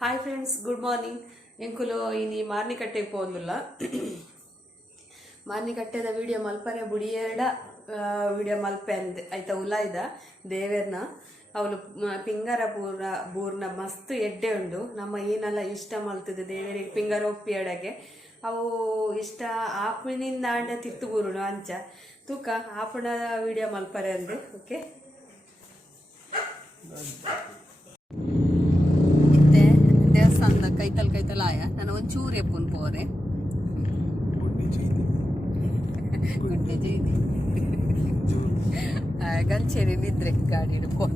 Hi friends, good morning. ಎಂಕುಲು ಇನಿ ಮಾರ್ನಿಕಟ್ಟೆ ಪೋಂದುಲ್ಲ. ಮಾರ್ನಿಕಟ್ಟೆದ video ಮಲ್ಪರೆ ಬುಡಿಯೇಡ ವಿಡಿಯೋ ಮಲ್ಪೆ ಅಂದೆ ಆಯ್ತಾ. ಉಲಾಯ್ದ ದೇವೇರ್ನ ಅವಳು ಪಿಂಗರ ಬೂರ್ನ ಮಸ್ತ್ ಎಡ್ಡೆ ಉಂಡು. ನಮ್ಮ ಏನೆಲ್ಲ ಇಷ್ಟ ಮಲ್ತದೆ ದೇವರಿಗೆ ಪಿಂಗರ ಒಪ್ಪಿಯಡಗೆ ಅವು ಇಷ್ಟ ಆಪಣಿಂದ ಆಂಡ ತಿತ್ತು ಬೂರುಡು ಅಂಚ ತೂಕ ಆಪಣ ವಿಡಿಯೋ ಮಲ್ಪರೆ ಅಂದೆ. ಓಕೆ, ದೇವಸ್ಥಾನದ ಕೈತಲ್ ಆಯ ನಾನು ಒಂಚೂರು ಎಪ್ಪುನ್ ಪೋರೆ ಗುಡ್ಡೆ ಜೈದಿ ಗಂಚೇರಿ ನಿದ್ರೆ ಗಾಡಿ ಹಿಡ್ಕೊ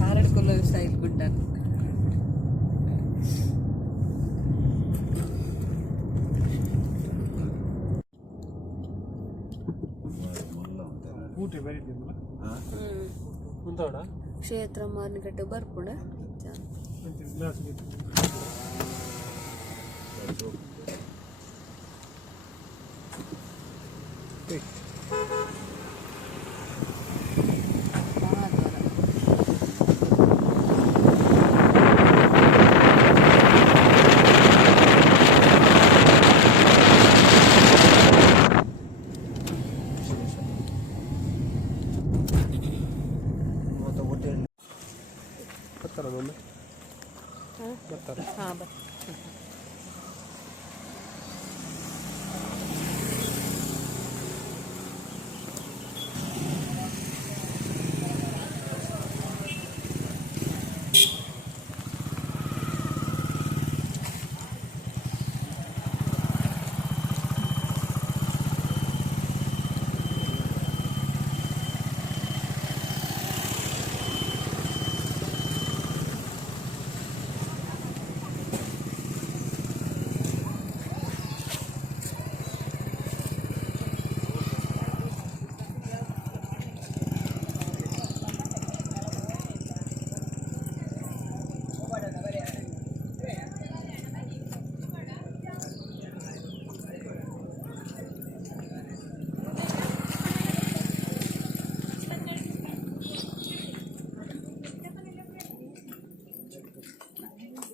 ಕಾರಡ್ಕೊಲ್ಲ ಸ್ಟೈಲ್ ಗುಡ್ಡನ್ ಕ್ಷೇತ್ರ ಮಾರ್ನಿಕಟ್ಟೆ ಬರ್ಪುಡ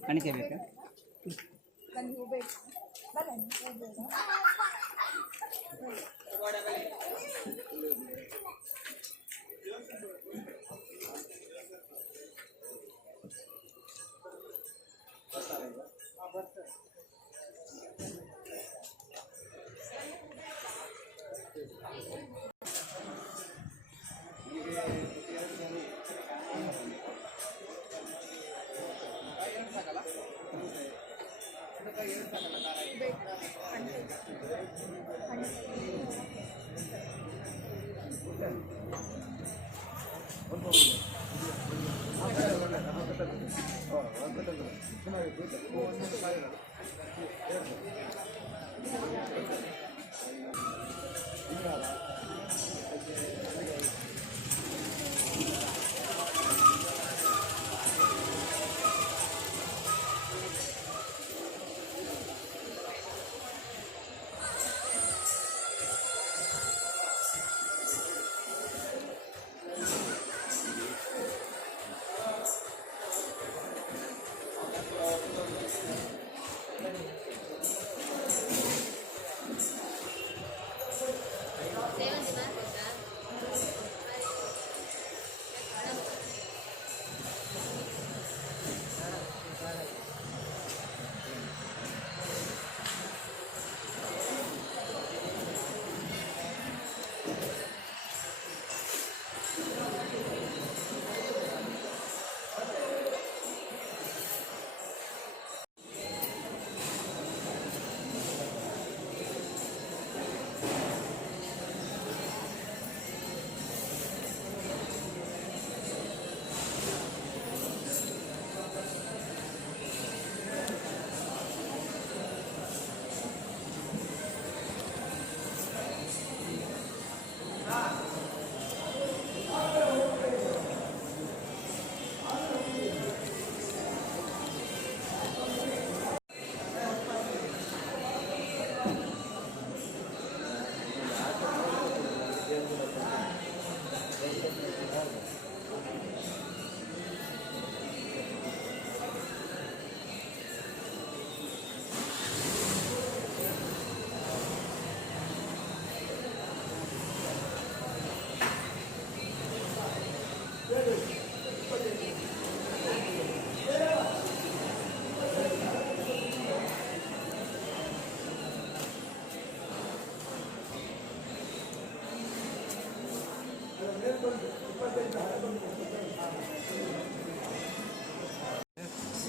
ಕಣಿಕೆ ಬೇಕಾ?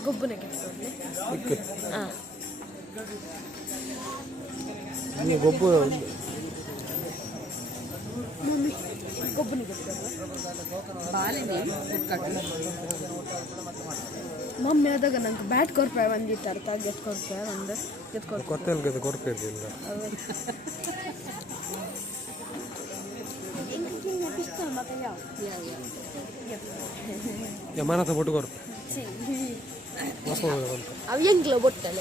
ಗೊಬ್ಬನ ಕೆತ್ತೋಡ್ಲಿ ಹಾಂ ಗೊಬ್ಬು ಮಮ್ಮಿ ಗೊಬ್ಬನ ಕೆತ್ತೋಡ್ಲ ಬಾಲಿನಿ ಕಟ್ಟು ಮಮ್ಮಿ ಆದಾಗ ನಂಗೆ ಬ್ಯಾಟ್ ಕೊರ್ಪೆ ಒಂದಿತ್ತು ಅರ್ಥ ಗೆತ್ಕೊಡ್ಪೆ ಒಂದು ಗೆತ್ಕೊಡ್ಪೆ ಕೊತ್ತಲ್ಗದ ಕೊರಪೆ ಇರಲಿಲ್ಲ ಯಮನತ ಬೊಟ್ಟು ಕೊರಪೆ ವಾಸಮ ಮಾಡುವಂತ ಅವು ಹೆಂಗ್ಲ ಬೊಟ್ಟಲ್ಲ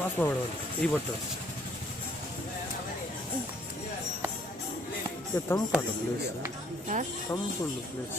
ವಾಸಮ ಮಾಡುವಂತ ಈ ಬೊಟ್ಟು ತಂಪುಂಟು ಪ್ಲೇಸ್ ತಂಪುಂಡು ಪ್ಲೇಸ್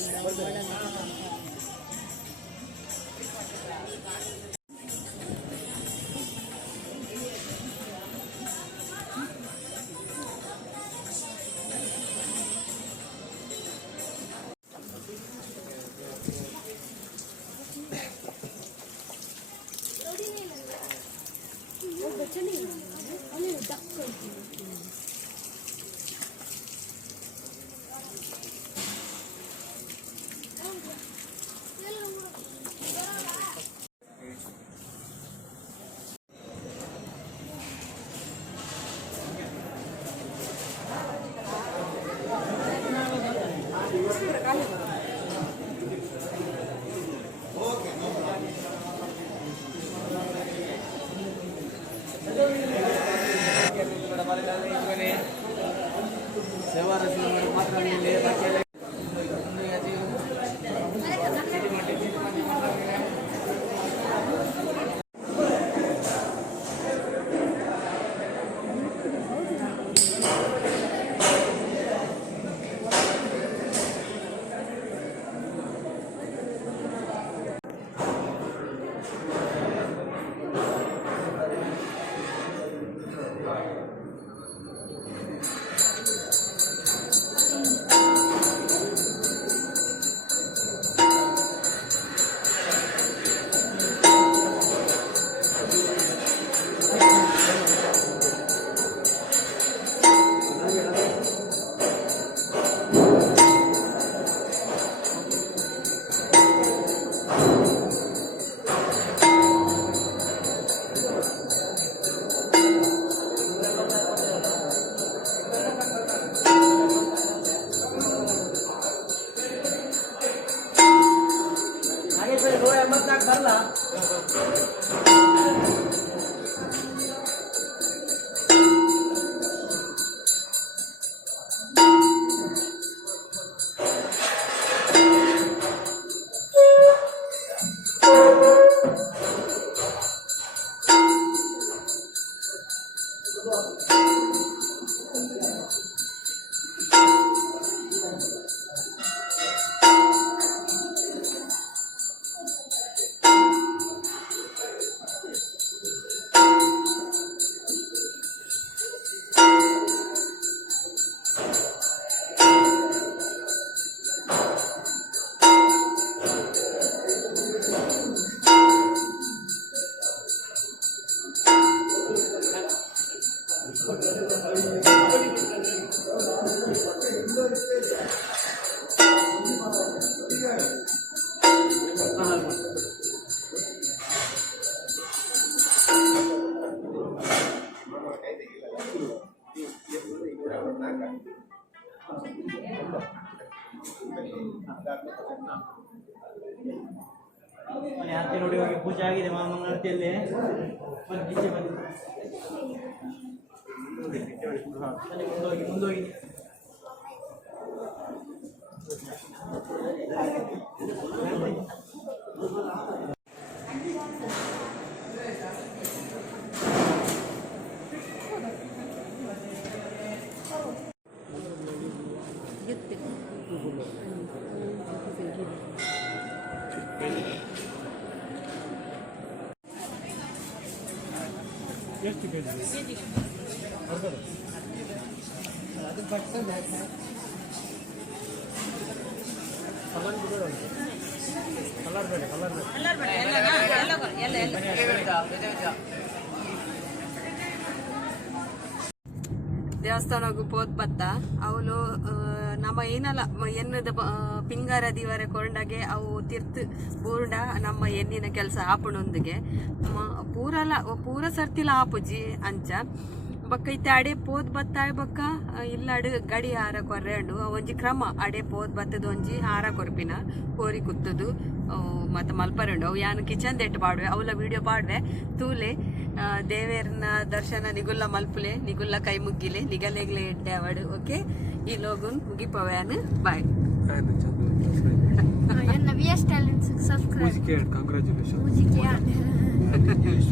ಆರತಿ ನೋಡಿ ಹೋಗಿ ಪೂಜೆ ಆಗಿದೆ ಮಂಗಳಾರತಿಯಲ್ಲಿ ಮುಂದೋಗಿ ಎಷ್ಟು ಕೆ ಜಿ ಅದು ಬರ್ತದೆ ಕಲರ್ ಬೇಡ ದೇವಸ್ಥಾನಕ್ಕೂ ಪೋತ್ ಬತ್ತ ಅವಳು ನಮ್ಮ ಏನಲ್ಲ ಎನ್ನದ ಪಿಂಗಾರ ದಿವರ ಕೊಂಡಾಗೆ ಅವು ತಿರ್ತು ಬೂರ್ಡ ನಮ್ಮ ಎನ್ನಿನ ಕೆಲಸ ಆಪಣೊಂದಿಗೆ ಪೂರ ಸರ್ತಿಲ ಆಪುಜಿ ಅಂಚ ಬಕ್ಕ ಇತ್ತೆ ಅಡೆ ಪೋದ್ ಬತ್ತಾಯ್ ಬಕ್ಕ ಇಲ್ಲಾಡು ಗಡಿ ಹಾರ ಕೊರ್ರೆಂಡು ಒಂಜಿ ಕ್ರಮ ಅಡೆ ಪೋದ್ ಬತ್ತದ ಒಂಜಿ ಹಾರ ಕೊರ್ಪಿನ ಕೋರಿ ಕುತ್ತದು ಮತ್ತು ಮಲ್ಪರೆಂಡು ಅವು ಯಾನು ಕಿಚನ್ ದೆಟ್ಟು ಪಾಡ್ವೆ ಅವಳ ವಿಡಿಯೋ ಪಾಡ್ವೆ ತೂಲೆ ದೇವೇರ್ನ ದರ್ಶನ ನಿಗುಲ್ಲ ಮಲ್ಪುಲೆ ನಿಗುಲ್ಲ ಕೈ ಮುಗ್ಗಿಲೆ ನಿಗಲೆಗ್ಲೆ ಎಡ್ಡೆ ಅವಡು ಓಕೆ ಈ ಲೋಗುನ್ ಮುಗಿಪವ್ಯಾನು ಬಾಯ್ ಎನ್ನ ವಿಎಸ್ ಟ್ಯಾಲೆಂಟ್ಸ್ ಸಬ್ಸ್ಕ್ರೈಬ್ Congratulations.